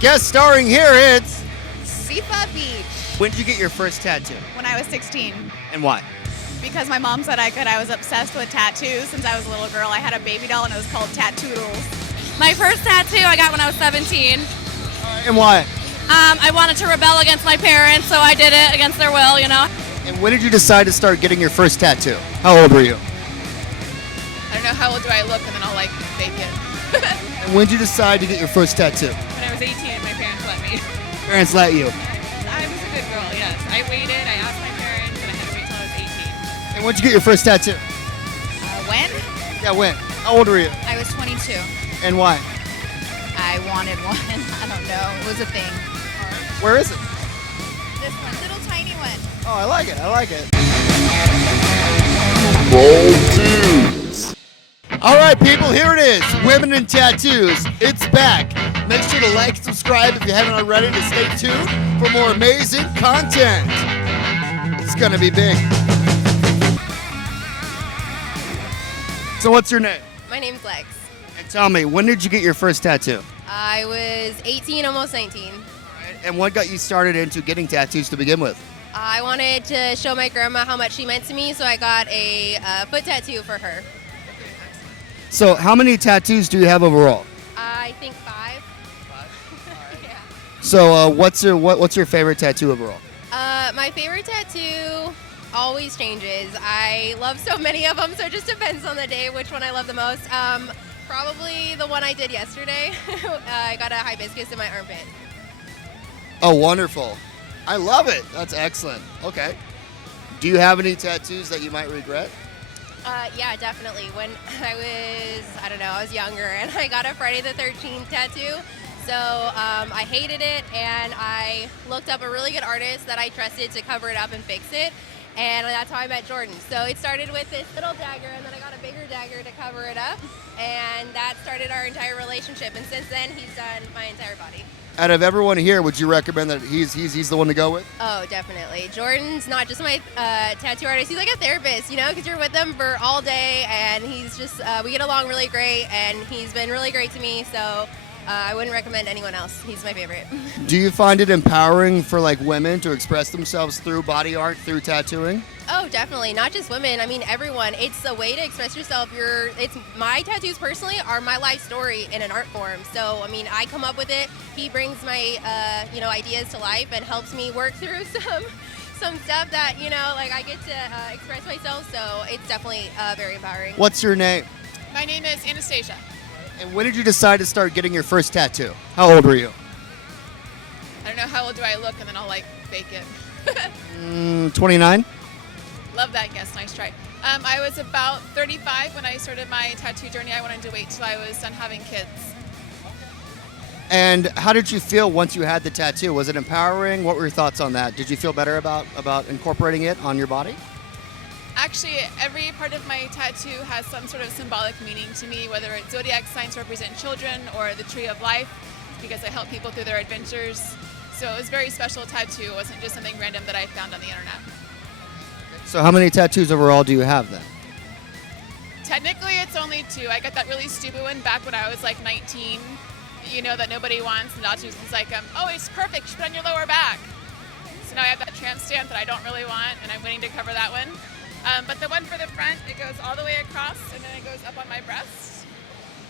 Guest starring here, it's... Sifa Beach. When did you get your first tattoo? When I was 16. And why? Because my mom said I could. I was obsessed with tattoos since I was a little girl. I had a baby doll and it was called Tattoodles. My first tattoo I got when I was 17. And why? I wanted to rebel against my parents, so I did it against their will, you know. And when did you decide to start getting your first tattoo? How old were you? I don't know how old do I look and then I'll like fake it. And when did you decide to get your first tattoo? When I was 18 and my parents let me. Parents let you. I was a good girl, yes. I waited, I asked my parents, and I had to wait till I was 18. And when did you get your first tattoo? When? Yeah, when? How old were you? I was 22. And why? I wanted one. I don't know. It was a thing. Where is it? This one, little tiny one. Oh, I like it. I like it. All right, people, here it is. Women in Tattoos. It's back. Make sure to like, subscribe if you haven't already, to stay tuned for more amazing content. It's going to be big. So what's your name? My name's Lex. And tell me, when did you get your first tattoo? I was 18, almost 19. And what got you started into getting tattoos to begin with? I wanted to show my grandma how much she meant to me, so I got a foot tattoo for her. So how many tattoos do you have overall? I think 5. Yeah. So what's your favorite tattoo overall? My favorite tattoo always changes. I love so many of them, so it just depends on the day which one I love the most. Probably the one I did yesterday. I got a hibiscus in my armpit. Oh, wonderful. I love it. That's excellent. Okay. Do you have any tattoos that you might regret? Yeah, definitely. When I was younger, and I got a Friday the 13th tattoo. So I hated it, and I looked up a really good artist that I trusted to cover it up and fix it. And that's how I met Jordan. So it started with this little dagger, and then I got a bigger dagger to cover it up. And that started our entire relationship. And since then, he's done my entire body. Out of everyone here, would you recommend that he's the one to go with? Oh, definitely. Jordan's not just my tattoo artist. He's like a therapist, you know, because you're with him for all day, and he's just, we get along really great, and he's been really great to me, so I wouldn't recommend anyone else. He's my favorite. Do you find it empowering for like women to express themselves through body art, through tattooing? Oh, definitely. Not just women. I mean, everyone. It's a way to express yourself. My tattoos personally are my life story in an art form. So, I mean, I come up with it. He brings my, ideas to life and helps me work through some stuff that, like I get to express myself. So it's definitely very empowering. What's your name? My name is Anastasia. And when did you decide to start getting your first tattoo? How old were you? I don't know how old do I look and then I'll like fake it. 29? Love that guess. Nice try. I was about 35 when I started my tattoo journey. I wanted to wait till I was done having kids. And how did you feel once you had the tattoo? Was it empowering? What were your thoughts on that? Did you feel better about incorporating it on your body? Actually, every part of my tattoo has some sort of symbolic meaning to me, whether it's zodiac signs to represent children or the tree of life, because I help people through their adventures. So it was a very special tattoo. It wasn't just something random that I found on the internet. So how many tattoos overall do you have then? Technically, it's only 2. I got that really stupid one back when I was like 19, that nobody wants. And Dr. was like, oh, it's perfect. You should put it on your lower back. So now I have that tramp stamp that I don't really want, and I'm waiting to cover that one. But the one for the front, it goes all the way across, and then it goes up on my breast.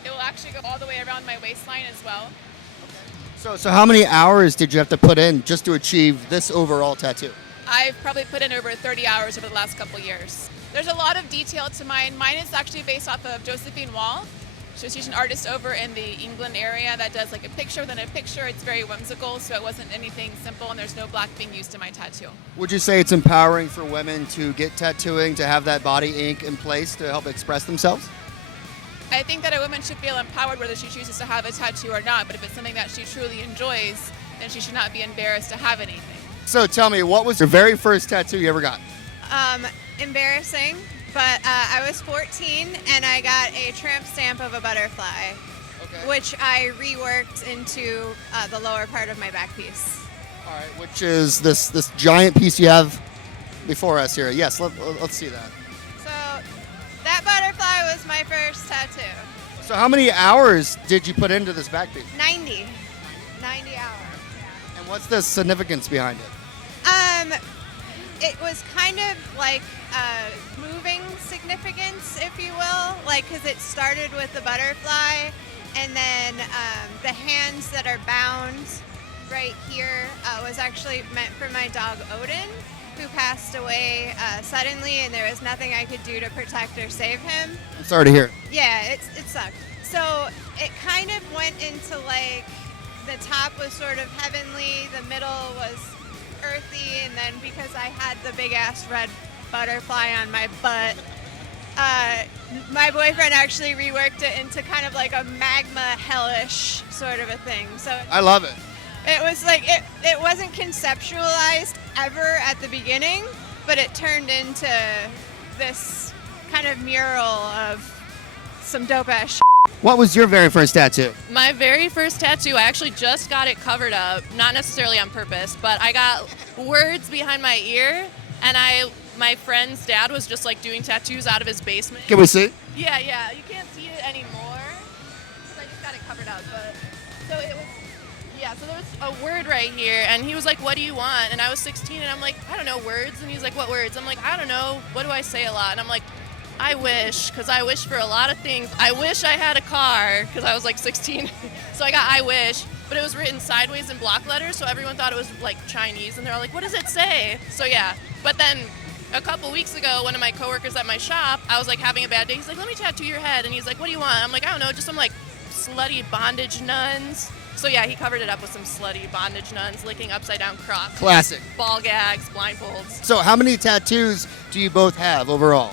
It will actually go all the way around my waistline as well. So how many hours did you have to put in just to achieve this overall tattoo? I've probably put in over 30 hours over the last couple years. There's a lot of detail to mine. Mine is actually based off of Josephine Wall. She's an artist over in the England area that does like a picture within a picture. It's very whimsical, so it wasn't anything simple, and there's no black being used in my tattoo. Would you say it's empowering for women to get tattooing, to have that body ink in place to help express themselves? I think that a woman should feel empowered whether she chooses to have a tattoo or not, but if it's something that she truly enjoys, then she should not be embarrassed to have anything. So tell me, what was your very first tattoo you ever got? Embarrassing, but I was 14 and I got a tramp stamp of a butterfly, which I reworked into the lower part of my back piece. All right, which is this giant piece you have before us here. Yes, let's see that. So that butterfly was my first tattoo. So how many hours did you put into this back piece? 90. 90 hours. And what's the significance behind it? It was kind of like moving significance, if you will, like because it started with the butterfly, and then the hands that are bound right here was actually meant for my dog Odin, who passed away suddenly, and there was nothing I could do to protect or save him. I'm sorry to hear. Yeah, it sucked. So it kind of went into like the top was sort of heavenly, the middle was earthy, and then because I had the big ass red butterfly on my butt, my boyfriend actually reworked it into kind of like a magma hellish sort of a thing. So I love it. it was like it wasn't conceptualized ever at the beginning, but it turned into this kind of mural of some dope ass shit. What was your very first tattoo? My very first tattoo, I actually just got it covered up, not necessarily on purpose, but I got words behind my ear, and my friend's dad was just like doing tattoos out of his basement. Can we see? Yeah, you can't see it anymore, so I just got it covered up, but, so it was, yeah, so there was a word right here, and he was like, what do you want? And I was 16, and I'm like, I don't know, words, and he's like, what words? I'm like, I don't know, what do I say a lot? And I'm like, I wish, because I wish for a lot of things. I wish I had a car, because I was like 16. So I got I wish, but it was written sideways in block letters, so everyone thought it was like Chinese, and they're all like, what does it say? So yeah, but then a couple weeks ago, one of my coworkers at my shop, I was like having a bad day. He's like, let me tattoo your head. And he's like, what do you want? I'm like, I don't know, just some like slutty bondage nuns. So yeah, he covered it up with some slutty bondage nuns, licking upside down crosses. Classic. Ball gags, blindfolds. So how many tattoos do you both have overall?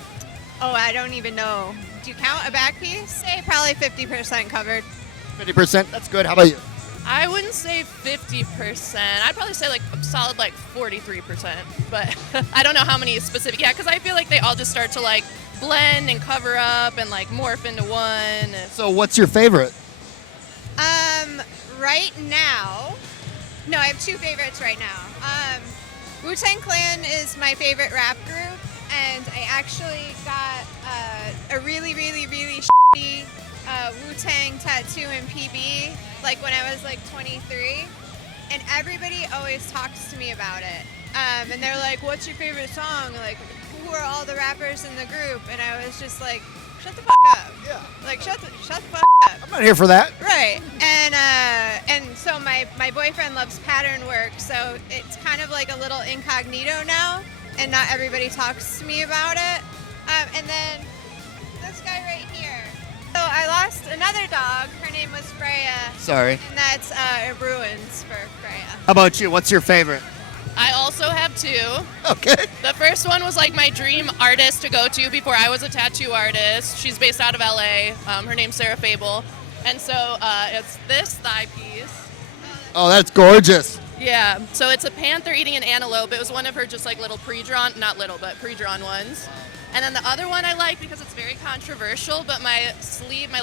Oh, I don't even know. Do you count a back piece? Say probably 50% covered. 50%? That's good. How about you? I wouldn't say 50%. I'd probably say like a solid like 43%. But I don't know how many specific. Yeah, because I feel like they all just start to like blend and cover up and like morph into one. So what's your favorite? Right now, no, I have two favorites right now. Wu-Tang Clan is my favorite rap group, and I actually got a really, really, really shitty Wu-Tang tattoo in PB, like when I was like 23, and everybody always talks to me about it. And they're like, what's your favorite song? Like, who are all the rappers in the group? And I was just like, shut the fuck up. Yeah. Like, shut the fuck up. I'm not here for that. Right. And so my boyfriend loves pattern work, so it's kind of like a little incognito now, and not everybody talks to me about it. And then this guy right here. So I lost another dog. Her name was Freya. Sorry. And that's ruins for Freya. How about you? What's your favorite? I also have two. Okay. The first one was like my dream artist to go to before I was a tattoo artist. She's based out of LA. Her name's Sarah Fable. And so it's this thigh piece. Oh, that's gorgeous. Yeah, so it's a panther eating an antelope. It was one of her just like little pre-drawn, not little, but pre-drawn ones. And then the other one I like because it's very controversial, but my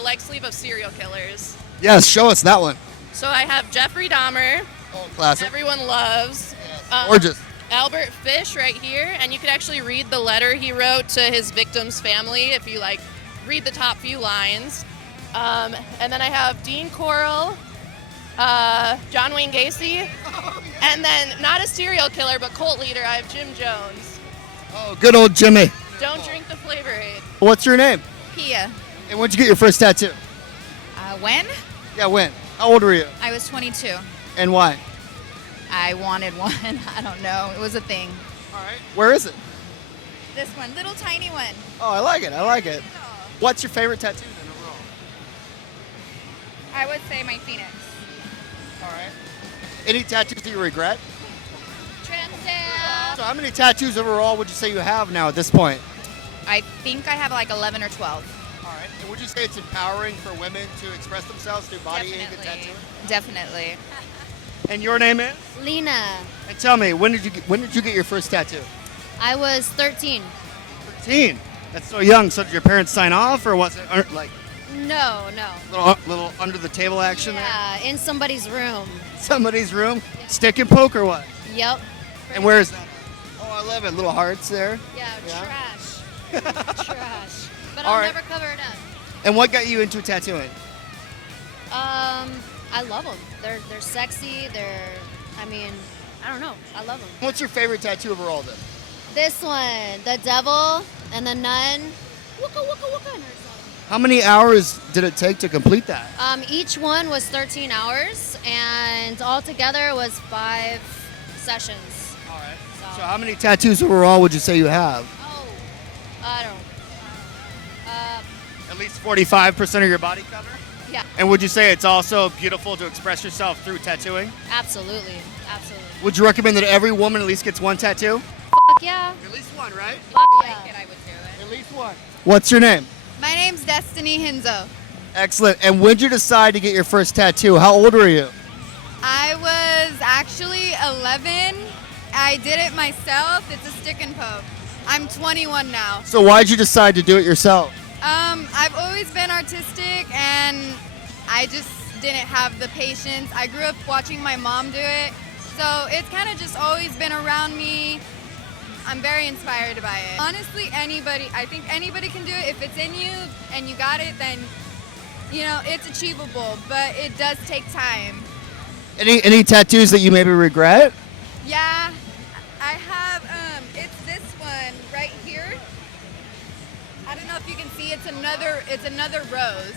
leg sleeve of serial killers. Yes, show us that one. So I have Jeffrey Dahmer. Oh, classic. Everyone loves. Gorgeous. Albert Fish right here, and you could actually read the letter he wrote to his victim's family if you like read the top few lines. And then I have Dean Corll, John Wayne Gacy, and then not a serial killer but cult leader, I have Jim Jones. Oh, good old Jimmy. Don't drink the Flavor Aid. What's your name? Pia. And when'd you get your first tattoo? When? Yeah, when? How old were you? I was 22. And why? I wanted one. I don't know. It was a thing. All right. Where is it? This one, little tiny one. Oh, I like it. I like it. What's your favorite tattoo then overall? I would say my Phoenix. All right. Any tattoos that you regret? Trimsdale. So how many tattoos overall would you say you have now at this point? I think I have like 11 or 12. All right. And would you say it's empowering for women to express themselves through body ink and Definitely. tattooing? Definitely. And your name is? Lena. And tell me, when did you get your first tattoo? I was 13. 13. That's so young. So did your parents sign off, or was it like No, no. little under the table action Yeah, in somebody's room. there? Somebody's room? Stick and poke or what? Yep. And where is that? Oh, I love it. Little hearts there. Yeah, Yeah. trash. Trash. But All I'll right. never cover it up. And what got you into tattooing? I love them. They're sexy. I mean, I don't know. I love them. What's your favorite tattoo overall then? This one, the devil and the nun. Wooka wooka wooka. How many hours did it take to complete that? Each one was 13 hours, and altogether was 5 sessions. All right. So- So how many tattoos overall would you say you have? Oh, I don't. At least 45% of your body cover? Yeah, And would you say it's also beautiful to express yourself through tattooing? absolutely, absolutely. Would you recommend that every woman at least gets one tattoo? Fuck yeah. At least one, right? Fuck yeah. I would do it. At least one. What's your name? My name's Destiny Hinzo. Excellent. And when did you decide to get your first tattoo? How old were you? I was actually 11. I did it myself. It's a stick and poke. I'm 21 now. So why'd you decide to do it yourself? I've always been artistic, and I just didn't have the patience. I grew up watching my mom do it, so it's kind of just always been around me. I'm very inspired by it. Honestly, I think anybody can do it. If it's in you and you got it, then, it's achievable, but it does take time. Any tattoos that you maybe regret? Yeah, I have, it's this one right here. I don't know if you can see, it's another rose.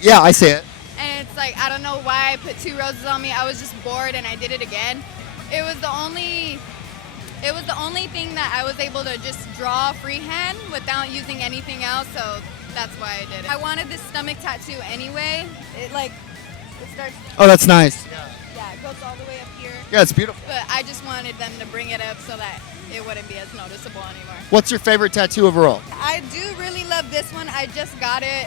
Yeah, I see it. And it's like, I don't know why I put 2 roses on me. I was just bored and I did it again. It was the only thing that I was able to just draw freehand without using anything else, so that's why I did it. I wanted this stomach tattoo anyway. It starts, Oh, that's nice. yeah, it goes all the way up here. Yeah, it's beautiful. But I just wanted them to bring it up so that it wouldn't be as noticeable anymore. What's your favorite tattoo overall? I do really love this one. I just got it,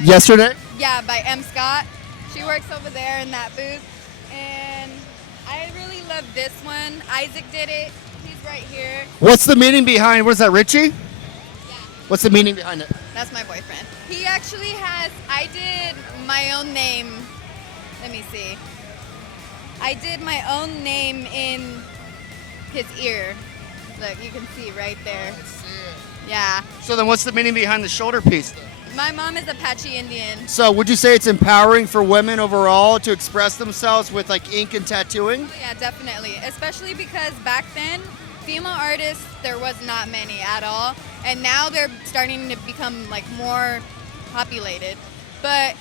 Yesterday? yeah, by M. Scott. She works over there in that booth. And I really love this one. Isaac did it. He's right here. What's the meaning behind, what is that, Richie? Yeah, What's the meaning behind it? that's my boyfriend. He actually I did my own name. Let me see. I did my own name in his ear. Look, you can see right there. Yeah. So then what's the meaning behind the shoulder piece then? My mom is Apache Indian. So would you say it's empowering for women overall to express themselves with like ink and tattooing? Yeah, definitely. Especially because back then, female artists, there was not many at all. And now they're starting to become like more populated. But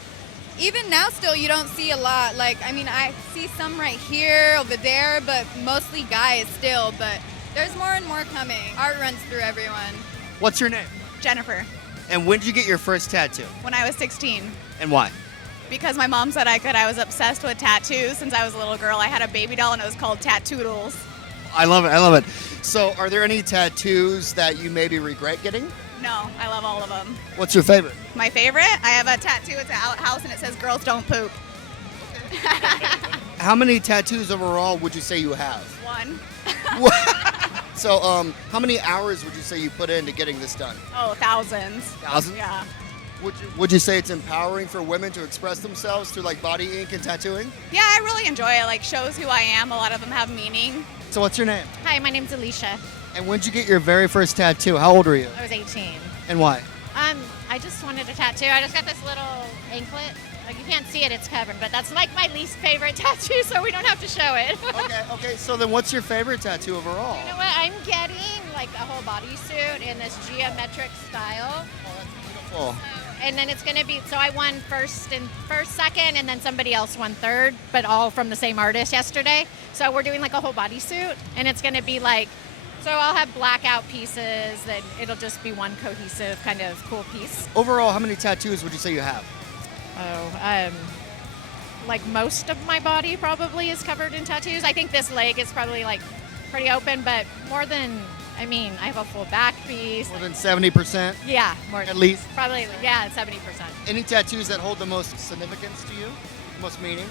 even now still, you don't see a lot. I see some right here, over there, but mostly guys still. But there's more and more coming. Art runs through everyone. What's your name? Jennifer, And when did you get your first tattoo? when I was 16. And why? Because my mom said I could. I was obsessed with tattoos since I was a little girl. I had a baby doll and it was called Tattoodles. I love it. I love it. So are there any tattoos that you maybe regret getting? No, I love all of them. What's your favorite? My favorite, I have a tattoo. It's an outhouse and it says "Girls Don't Poop." How many tattoos overall would you say you have? One. So how many hours would you say you put into getting this done? Oh, thousands. Thousands? Yeah. Would you say it's empowering for women to express themselves through like body ink and tattooing? Yeah, I really enjoy it. Like shows who I am. A lot of them have meaning. So what's your name? Hi, my name's Alicia. And when did you get your very first tattoo? How old were you? I was 18. And why? I just wanted a tattoo. I just got this little anklet. Like you can't see it, it's covered, but that's like my least favorite tattoo, so we don't have to show it. Okay. So then what's your favorite tattoo overall? You know what? I'm getting like a whole bodysuit in this geometric style. Oh, And then it's gonna be, so I won first, second, and then somebody else won third, but all from the same artist yesterday. So we're doing like a whole bodysuit, and it's gonna be like, so I'll have blackout pieces, then it'll just be one cohesive kind of cool piece. overall, how many tattoos would you say you have? Like most of my body probably is covered in tattoos. I think this leg is probably like pretty open, but more than, I have a full back piece. More than 70%? Yeah, more At least? Probably, yeah, 70%. Any tattoos that hold the most significance to you? Most meaning?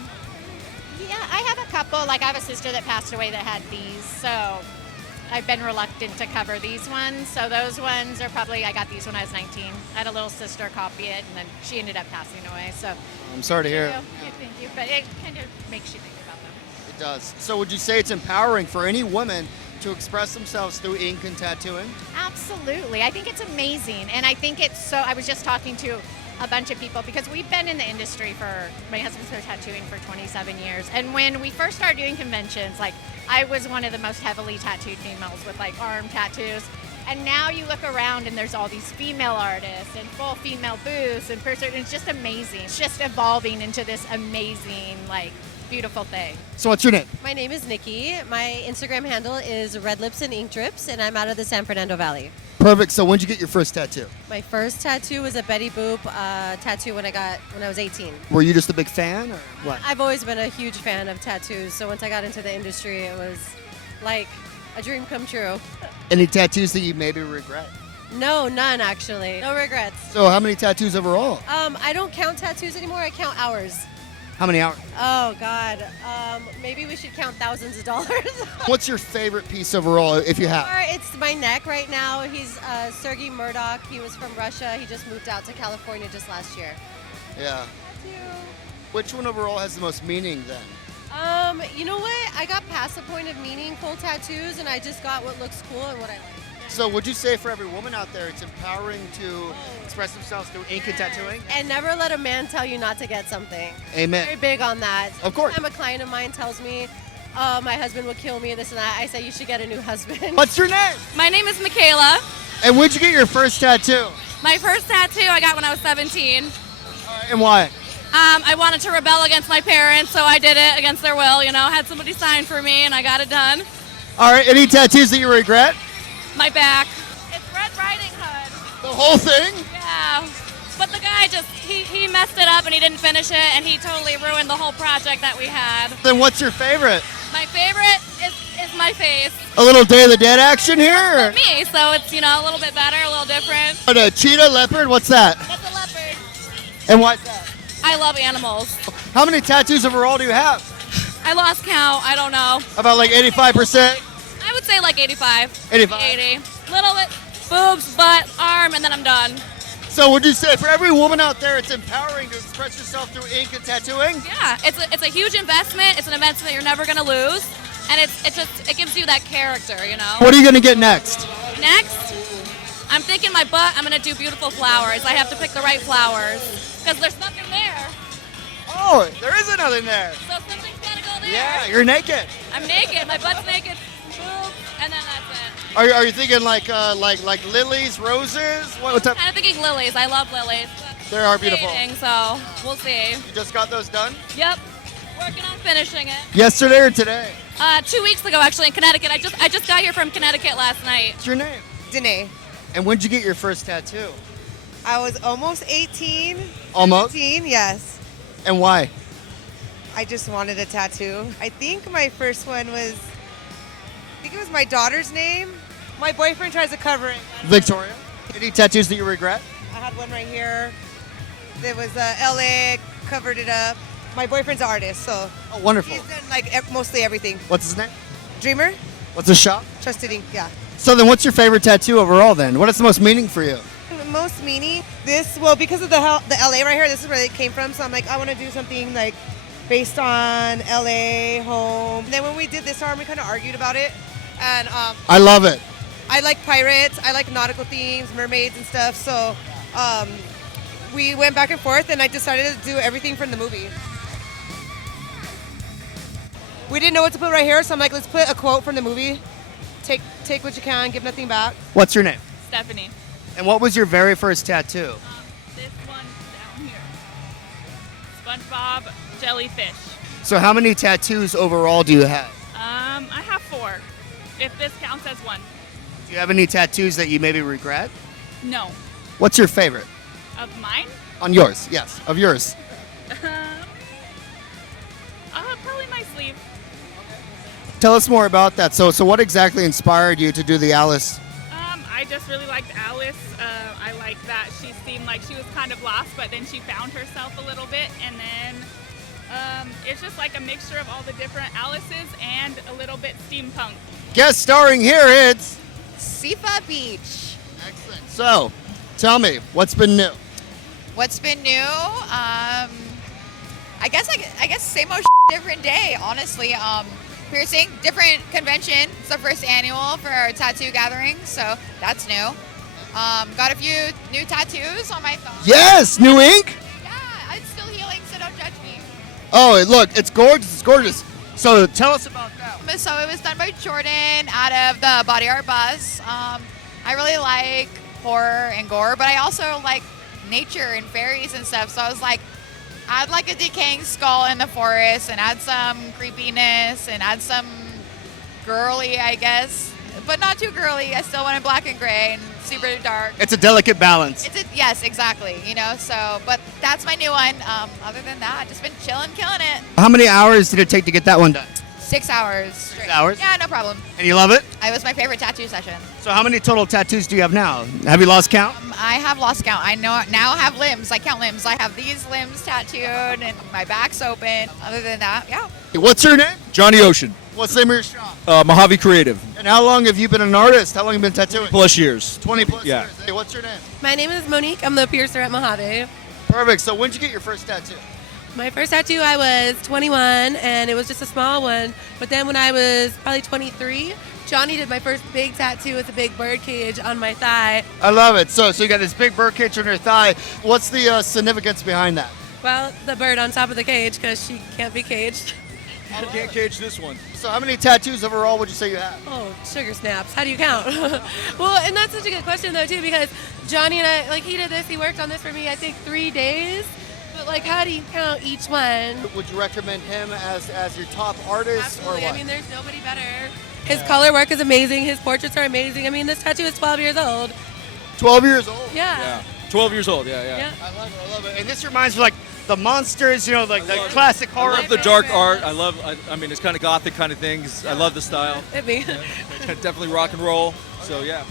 Yeah, I have a couple. Like I have a sister that passed away that had these, so I've been reluctant to cover these ones. So those ones are probably, I got these when I was 19. I had a little sister copy it, and then she ended up passing away. So I'm sorry to hear it. thank you. But it kind of makes you think about them. It does. So would you say it's empowering for any woman to express themselves through ink and tattooing? Absolutely. I think it's amazing. And I think it's so, I was just talking to a bunch of people because we've been in the industry my husband's been tattooing for 27 years. And when we first started doing conventions, like I was one of the most heavily tattooed females with like arm tattoos. And now you look around and there's all these female artists and full female booths and it's just amazing. It's just evolving into this amazing, like, beautiful thing. So what's your name? My name is Nikki. My Instagram handle is Red Lips and Ink Drips, and I'm out of the San Fernando Valley. Perfect. So when'd you get your first tattoo? My first tattoo was a Betty Boop tattoo when I was 18. Were you just a big fan or what? I've always been a huge fan of tattoos, so once I got into the industry, it was like a dream come true. Any tattoos that you maybe regret? No, none actually. No regrets. So how many tattoos overall? I don't count tattoos anymore. I count hours. How many hours? Oh God. Maybe we should count thousands of dollars. What's your favorite piece overall, if you have? It's my neck right now. He's Sergei Murdoch. He was from Russia. He just moved out to California just last year. Yeah. Which one overall has the most meaning then? You know what? I got past the point of meaningful tattoos, and I just got what looks cool and what I like. So would you say for every woman out there, it's empowering to express themselves through ink and tattooing? And never let a man tell you not to get something. Amen. Very big on that. Of course. Every time a client of mine tells me, oh, my husband would kill me, this and that, I say you should get a new husband. What's your name? My name is Michaela. And when'd you get your first tattoo? My first tattoo I got when I was 17. And why? I wanted to rebel against my parents, so I did it against their will, had somebody sign for me, and I got it done. All right, any tattoos that you regret? My back. It's Red Riding Hood. The whole thing? Yeah. But the guy he messed it up and he didn't finish it, and he totally ruined the whole project that we had. Then what's your favorite? My favorite is my face. A little Day of the Dead action here? But me, so it's, a little bit better, a little different. But a cheetah, leopard, what's that? That's a leopard. And why's that? I love animals. How many tattoos overall do you have? I lost count. I don't know. About like 85%? I would say like 85. 85. 80. Little bit boobs, butt, arm, and then I'm done. So would you say for every woman out there, it's empowering to express yourself through ink and tattooing? Yeah, it's a huge investment. It's an investment that you're never gonna lose, and it gives you that character, What are you gonna get next? Next, I'm thinking my butt. I'm gonna do beautiful flowers. I have to pick the right flowers because there's nothing there. Oh, there isn't nothing there. So something's gotta go there. Yeah, you're naked. I'm naked. My butt's naked. Boobs, and then that's it. Are you thinking like lilies, roses? What type? Kind of thinking lilies. I love lilies. They are beautiful. Dating, so we'll see. You just got those done? Yep. Working on finishing it. Yesterday or today? 2 weeks ago, actually, in Connecticut. I just got here from Connecticut last night. What's your name? Danae. And when'd you get your first tattoo? I was almost 18. Almost? 18, yes. And why? I just wanted a tattoo. I think my first one was, it was my daughter's name. My boyfriend tries to cover it. Victoria. Any tattoos that you regret? I had one right here. It was LA, covered it up. My boyfriend's an artist, so. Oh, wonderful. He's done like mostly everything. What's his name? Dreamer, What's his shop? Trusted Ink, yeah. So then what's your favorite tattoo overall then? What is the most meaning for you? Most meaning, because of the LA right here, this is where it came from, so I'm like, I want to do something like based on LA, home. And then when we did this arm, we kind of argued about it, and I love it. I like pirates, I like nautical themes, mermaids and stuff, so we went back and forth, and I decided to do everything from the movie. We didn't know what to put right here, so I'm like, let's put a quote from the movie. Take what you can, give nothing back. What's your name? Stephanie. And what was your very first tattoo? This one down here. SpongeBob jellyfish. So how many tattoos overall do you have? I have 4. If this counts as one. Do you have any tattoos that you maybe regret? No. What's your favorite? Of mine? On yours, yes, of yours. Probably my sleeve. Tell us more about that. So what exactly inspired you to do the Alice? I just really liked Alice. I liked that she seemed like she was kind of lost, but then she found herself a little bit, and then it's just like a mixture of all the different Alices and a little bit steampunk. Guest starring here, it's Sifa Beach. excellent. So, tell me, what's been new? What's been new? I guess same old different day, honestly. Piercing, different convention. It's the first annual for our tattoo gathering, so that's new. Got a few new tattoos on my thumb. Yes, new ink. Yeah, I'm still healing, so don't judge me. Oh, look, it's gorgeous. It's gorgeous. So tell us about that. So it was done by Jordan out of the Body Art Bus. I really like horror and gore, but I also like nature and fairies and stuff. So I was like, add like a decaying skull in the forest and add some creepiness and add some girly, I guess, but not too girly. I still wanted black and gray and super dark. It's a delicate balance. Yes, exactly. So, but that's my new one. Other than that, I've just been chilling, killing it. How many hours did it take to get that one done? 6 hours. 6 hours? Yeah, no problem. And you love it? It was my favorite tattoo session. So how many total tattoos do you have now? Have you lost count? I have lost count. I now have limbs. I count limbs. I have these limbs tattooed and my back's open. Other than that, yeah. What's your name? Johnny Ocean. What's the name of your shop? Mojave Creative. And how long have you been an artist? How long have you been tattooing? Plus years. 20 plus Yeah. years. Hey, what's your name? My name is Monique. I'm the piercer at Mojave. Perfect. So when did you get your first tattoo? My first tattoo, I was 21, and it was just a small one. But then when I was probably 23, Johnny did my first big tattoo with a big bird cage on my thigh. I love it. So you got this big bird cage on your thigh. What's the significance behind that? Well, the bird on top of the cage because she can't be caged. I can't cage this one. So how many tattoos overall would you say you have? Oh, sugar snaps. How do you count? Well, and that's such a good question, though, too, because Johnny and I, he did this. He worked on this for me, I think, 3 days. But, how do you count each one? Would you recommend him as your top artist? Absolutely. Or what? I mean, there's nobody better. His color work is amazing. His portraits are amazing. I mean, this tattoo is 12 years old. 12 years old? Yeah. 12 years old, yeah. I love it. And this reminds me the monsters, the classic horror. I love the dark art. I mean, it's kind of gothic kind of things. I love the style. Hit me. Definitely rock and roll. So, yeah.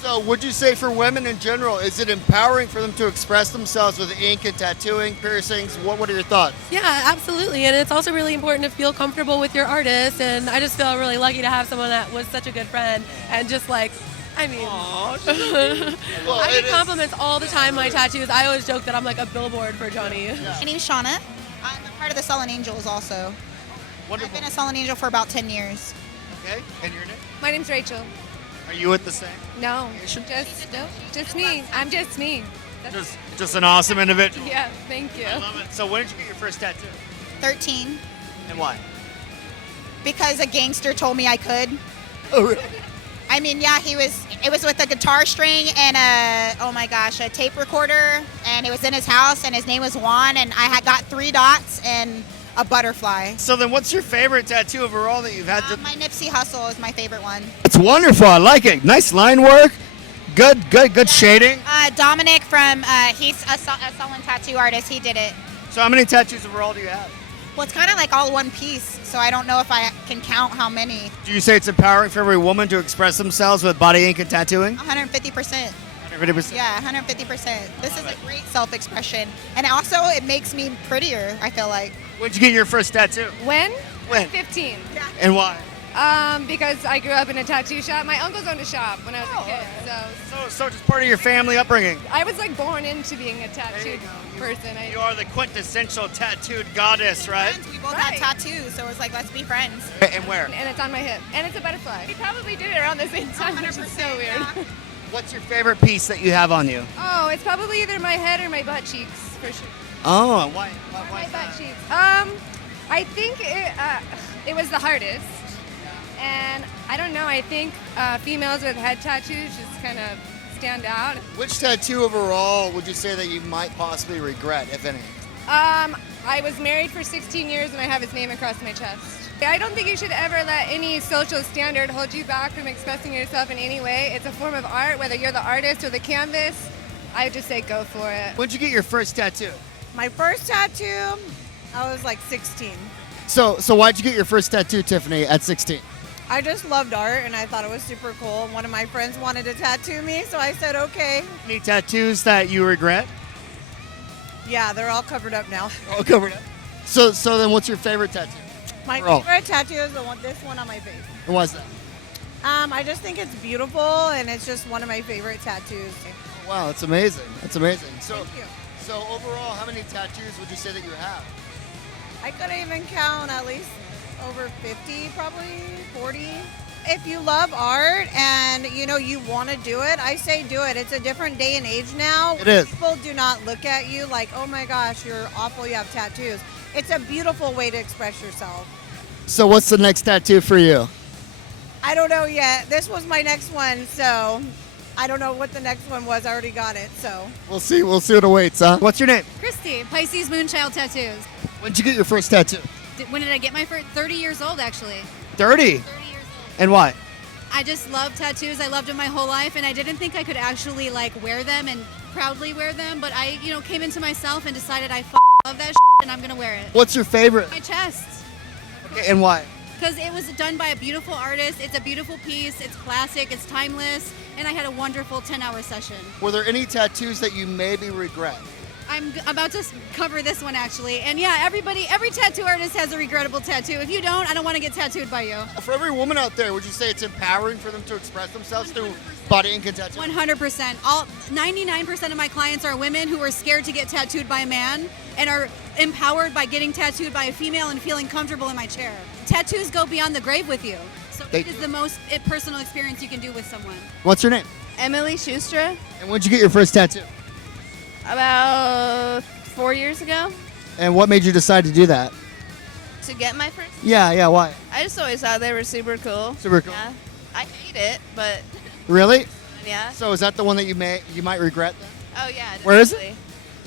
So would you say for women in general, is it empowering for them to express themselves with ink and tattooing, piercings? What are your thoughts? Yeah, absolutely. And it's also really important to feel comfortable with your artist. And I just feel really lucky to have someone that was such a good friend. And just I get compliments all the time, my tattoos. I always joke that I'm like a billboard for Johnny. My name's Shauna. I'm a part of the Sullen Angels also. Wonderful. I've been a Sullen Angel for about 10 years. Okay, and your name? My name's Rachel. Are you at the same? No, just me. I'm just me. Just an awesome individual. Yeah, thank you. I love it. So when did you get your first tattoo? 13. And why? Because a gangster told me I could. Oh, really? I mean, yeah, it was with a guitar string and a tape recorder, and it was in his house, and his name was Juan, and I had got 3 dots and a butterfly. So then what's your favorite tattoo overall that you've had? My Nipsey Hussle is my favorite one. It's wonderful. I like it. Nice line work. Good shading. Dominic from, he's a Sullen tattoo artist. He did it. So how many tattoos overall do you have? Well, it's kind of like all one piece, so I don't know if I can count how many. Do you say it's empowering for every woman to express themselves with body ink and tattooing? 150%. 150%? Yeah, 150%. This is a great self-expression. And also, it makes me prettier, I feel like. When'd you get your first tattoo? When? When? 15. Yeah. And why? Because I grew up in a tattoo shop. My uncles owned a shop when I was a kid. So just part of your family upbringing. I was born into being a tattooed person. You are the quintessential tattooed goddess, right? We both had tattoos, so it was like, let's be friends. And where? And it's on my hip. And it's a butterfly. We probably did it around the same time, which is so weird. Yeah. What's your favorite piece that you have on you? Oh, it's probably either my head or my butt cheeks, for sure. Oh, and why My is that? butt cheeks. I think it was the hardest. And I don't know, I think females with head tattoos just kind of stand out. Which tattoo overall would you say that you might possibly regret, if any? I was married for 16 years and I have his name across my chest. I don't think you should ever let any social standard hold you back from expressing yourself in any way. It's a form of art, whether you're the artist or the canvas. I would just say go for it. When'd you get your first tattoo? My first tattoo, I was like 16. So why'd you get your first tattoo, Tiffany, at 16? I just loved art and I thought it was super cool. One of my friends wanted to tattoo me, so I said okay. Any tattoos that you regret? Yeah, they're all covered up now. All covered up. So then what's your favorite tattoo? My Overall. favorite tattoo is this one on my face. And why's that? I just think it's beautiful and it's just one of my favorite tattoos. Wow, that's amazing. That's amazing. So, Thank you. So overall, how many tattoos would you say that you have? I couldn't even count, at least over 50, probably 40. if you love art and you want to do it, I say do it. It's a different day and age now. It is. People do not look at you like, oh my gosh, you're awful, you have tattoos. It's a beautiful way to express yourself. So what's the next tattoo for you? I don't know yet. This was my next one, so I don't know what the next one was. I already got it, so. We'll see what awaits, huh? What's your name? Christy, Pisces Moonchild Tattoos. When did you get your first tattoo? When did I get my first? 30 years old, actually. 30? 30 years old. And why? I just love tattoos. I loved them my whole life, and I didn't think I could actually wear them and proudly wear them. But I, came into myself and decided I love that and I'm gonna wear it. What's your favorite? My chest. Okay, and why? Because it was done by a beautiful artist. It's a beautiful piece. It's classic. It's timeless. And I had a wonderful 10-hour session. Were there any tattoos that you maybe regret? I'm about to cover this one, actually. And yeah, every tattoo artist has a regrettable tattoo. If you don't, I don't want to get tattooed by you. For every woman out there, would you say it's empowering for them to express themselves through body ink and tattoo? 100%. 99% of my clients are women who are scared to get tattooed by a man and are empowered by getting tattooed by a female and feeling comfortable in my chair. Tattoos go beyond the grave with you. So it is the most personal experience you can do with someone. What's your name? Emily Schuster. And when did you get your first tattoo? About 4 years ago. And what made you decide to do that? To get my first. Yeah, why? I just always thought they were super cool. Super cool. Yeah. I hate it, but Really? yeah. So is that the one that you might regret then? Oh yeah. Where is it? definitely.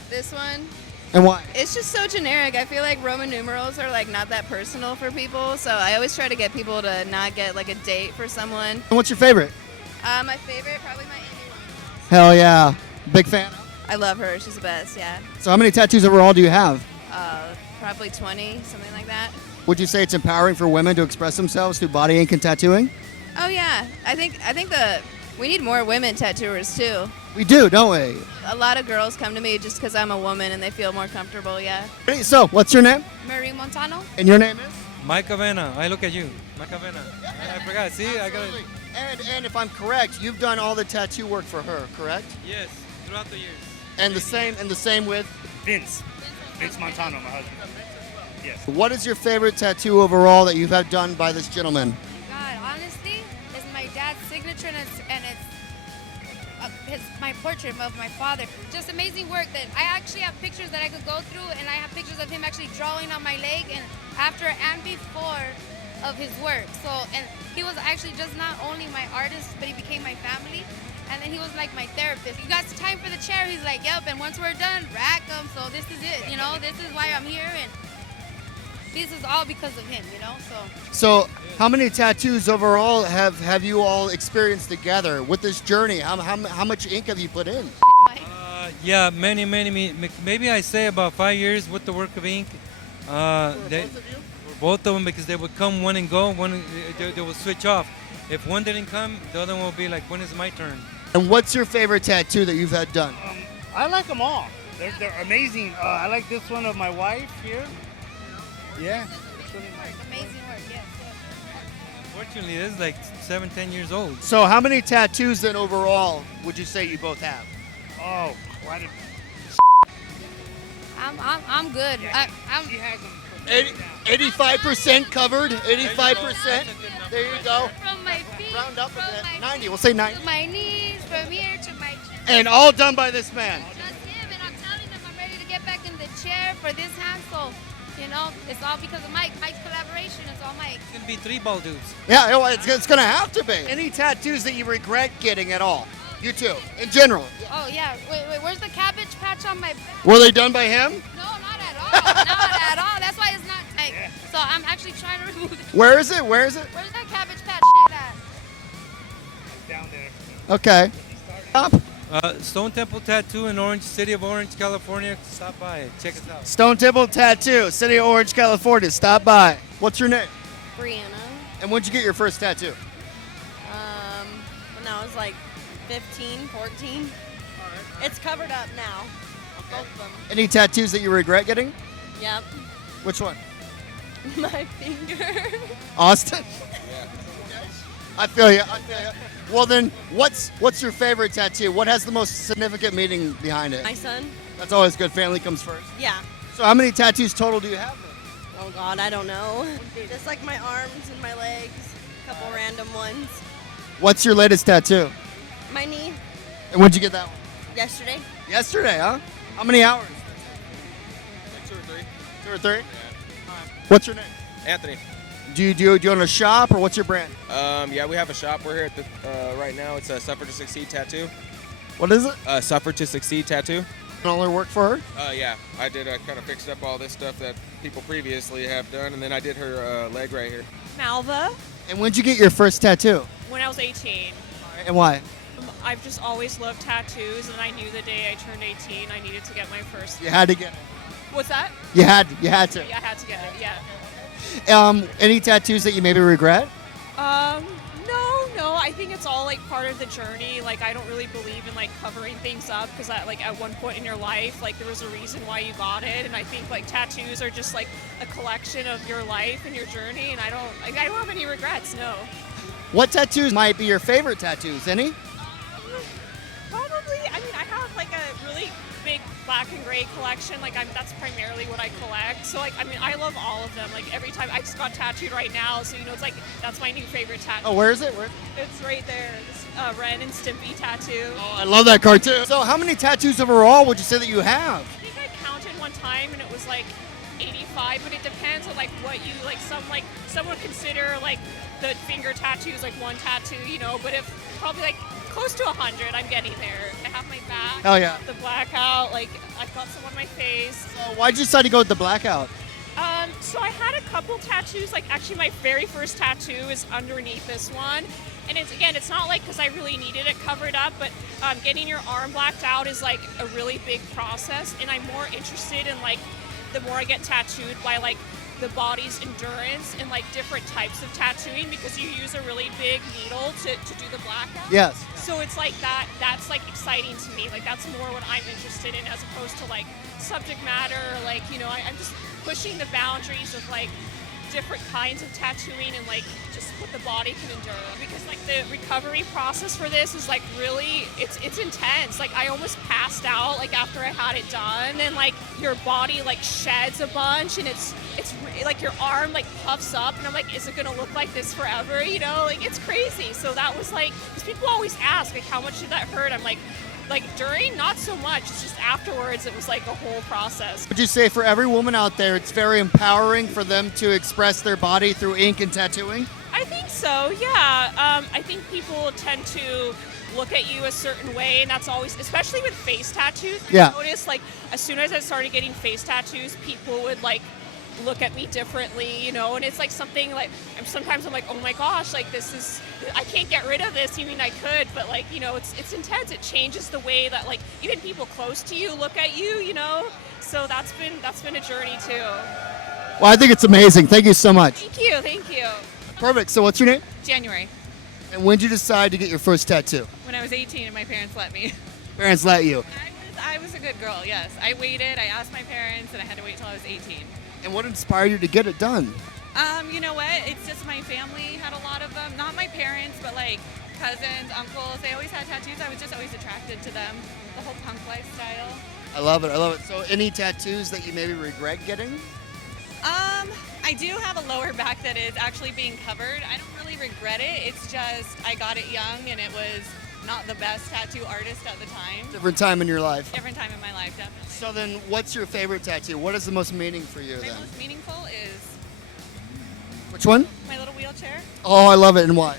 This one. And why? It's just so generic. I feel like Roman numerals are not that personal for people, so I always try to get people to not get a date for someone. And what's your favorite? My favorite, probably my Amy one. Hell yeah. Big fan. I love her. She's the best. Yeah. So how many tattoos overall do you have? Probably 20, something like that. Would you say it's empowering for women to express themselves through body ink and tattooing? Oh yeah. I think we need more women tattooers too. We do, don't we? A lot of girls come to me just because I'm a woman and they feel more comfortable. Yeah. Ready? So, what's your name? Marie Montano. And your name is? Mike Avena. I look at you. Mike Avena. I forgot. See, I got it. And if I'm correct, you've done all the tattoo work for her, correct? Yes, throughout the years. And the same with Vince Montano, my husband. Yes. What is your favorite tattoo overall that you've had done by this gentleman? God, honestly, it's my dad's signature and it's my portrait of my father. Just amazing work that I actually have pictures that I could go through, and I have pictures of him actually drawing on my leg and after and before of his work. So, and he was actually just not only my artist, but he became my family. And then he was like my therapist. You got time for the chair? He's like, yep. And once we're done, rack them. So this is it, this is why I'm here. And this is all because of him, So how many tattoos overall have you all experienced together with this journey? How much ink have you put in? Yeah, many. Maybe I say about 5 years with the work of ink. Both of them, because they would come one and go. They would switch off. If one didn't come, the other one will be like, when is my turn? And what's your favorite tattoo that you've had done? I like them all. They're amazing. I like this one of my wife here. Yeah. amazing work, yes. Fortunately, it is like 7-10 years old. So how many tattoos then overall would you say you both have? Oh, quite a... I'm good. I'm 85% covered. 85%. There you go. From my feet, Round up a bit. 90. We'll say 90. to my knees, from here to my chest. And all done by this man. Just him, and I'm telling him I'm ready to get back in the chair for this hand. So, it's all because of Mike. Mike's collaboration. It's all Mike. It's gonna be 3 ball dudes. Yeah, it's gonna have to be. Any tattoos that you regret getting at all? You too, in general. Oh yeah. Wait. Where's the cabbage patch on my back? Were they done by him? No, not at all. Not at all. That's why it's not tight. So I'm actually trying to remove it. Where is it? Where is it? Where's that cabbage patch shit at? Down there. Okay. Up. Stone Temple Tattoo in Orange, City of Orange, California. Stop by. Check us out. Stone Temple Tattoo, City of Orange, California. Stop by. What's your name? Brianna. And when'd you get your first tattoo? When I was like 15, 14. It's covered up now. Both of them. Any tattoos that you regret getting? Yep. Which one? My finger. Austin? I feel you. Well then, what's your favorite tattoo? What has the most significant meaning behind it? My son. That's always good. Family comes first. Yeah. So how many tattoos total do you have then? Oh God, I don't know. Just like my arms and my legs, couple random ones. What's your latest tattoo? My knee, And when'd you get that one? yesterday. Yesterday, huh? How many hours? Like 2 or 3. 2 or 3? What's your name? Anthony. Do you own a shop, or what's your brand? Yeah, we have a shop. We're here at the right now. It's a Suffer to Succeed Tattoo. What is it? Suffer to Succeed Tattoo. All her work for her? Yeah, I did kind of fixed up all this stuff that people previously have done, and then I did her leg right here. Malva, And when'd you get your first tattoo? when I was 18. And why? I've just always loved tattoos, and I knew the day I turned 18, I needed to get my first. You had to get it. What's that? You had to. Yeah, I had to get it. Yeah. Any tattoos that you maybe regret? No. I think it's all like part of the journey. Like I don't really believe in like covering things up because like at one point in your life, like there was a reason why you got it, and I think like tattoos are just like a collection of your life and your journey. And I don't have any regrets. No. What tattoos might be your favorite tattoos? Any? Probably. I mean, I have like a really big black and gray collection. Like that's primarily what I collect. So like, I mean, I love all of them. Like every time I just got tattooed right now, so it's like that's my new favorite tattoo. Oh, where is it? Where? It's right there. This Ren and Stimpy tattoo. Oh, I love that cartoon. So how many tattoos overall would you say that you have? I think I counted one time and it was like 85, but it depends on like what you like. Some would consider like the finger tattoos like one tattoo, but if probably like close to 100, I'm getting there. I have my back. Oh, yeah. The blackout, like I've got some on my face. So why'd you decide to go with the blackout? So I had a couple tattoos. Like actually, my very first tattoo is underneath this one, and it's not like because I really needed it covered up, but getting your arm blacked out is like a really big process, and I'm more interested in like the more I get tattooed by like the body's endurance and like different types of tattooing because you use a really big needle to do the blackout. Yes. So it's like that's like exciting to me. Like that's more what I'm interested in as opposed to like subject matter. Like, I'm just pushing the boundaries of like different kinds of tattooing and like just what the body can endure. Because like the recovery process for this is like really, it's intense. Like I almost passed out like after I had it done, and like your body like sheds a bunch, and it's like your arm like puffs up, and I'm like, is it gonna look like this forever? Like it's crazy. So that was like, because people always ask like, how much did that hurt? I'm like during, not so much. It's just afterwards, it was like a whole process. Would you say for every woman out there, it's very empowering for them to express their body through ink and tattooing? I think so, yeah. I think people tend to look at you a certain way, and that's always, especially with face tattoos. Yeah. I noticed like as soon as I started getting face tattoos, people would like look at me differently, and it's like something like sometimes I'm like, oh my gosh, like I can't get rid of this. You mean I could, but like it's intense. It changes the way that like even people close to you look at you, So that's been a journey too. Well, I think it's amazing. Thank you so much. Thank you. Perfect. So what's your name? January, And when did you decide to get your first tattoo? when I was 18 and my parents let me. Parents let you. I was a good girl, yes. I waited, I asked my parents, and I had to wait till I was 18. And what inspired you to get it done? You know what? It's just my family had a lot of them. Not my parents, but like cousins, uncles. They always had tattoos. I was just always attracted to them. The whole punk lifestyle. I love it. I love it. So any tattoos that you maybe regret getting? I do have a lower back that is actually being covered. I don't really regret it. It's just I got it young, and it was not the best tattoo artist at the time. Different time in your life. Different time in my life, definitely. So then what's your favorite tattoo? What is the most meaning for you My then? most meaningful is Which one? my little wheelchair. Oh, I love it. And why?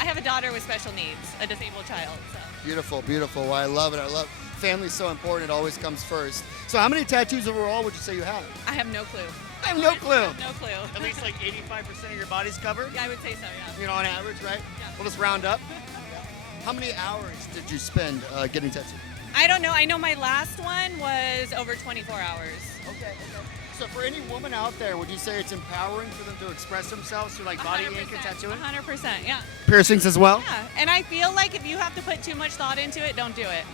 I have a daughter with special needs, a disabled child. So. Beautiful, beautiful. Well, I love it. I love family's so important. It always comes first. So how many tattoos overall would you say you have? I have no clue. I have no clue. No clue. At least like 85% of your body's covered? Yeah, I would say so, yeah. On average, right? Yeah. We'll just round up. How many hours did you spend getting tattooed? I don't know. I know my last one was over 24 hours. Okay. So for any woman out there, would you say it's empowering for them to express themselves through like body ink and tattooing? 100%, yeah. Piercings as well? Yeah, and I feel like if you have to put too much thought into it, don't do it.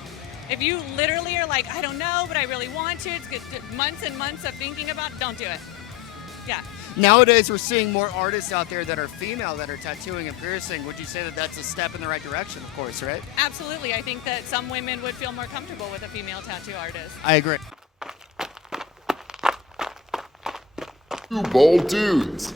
If you literally are like, I don't know, but I really want to, it's good, months and months of thinking about it, don't do it. Yeah. Nowadays, we're seeing more artists out there that are female that are tattooing and piercing. Would you say that that's a step in the right direction, of course, right? Absolutely. I think that some women would feel more comfortable with a female tattoo artist. I agree. Two bald dudes.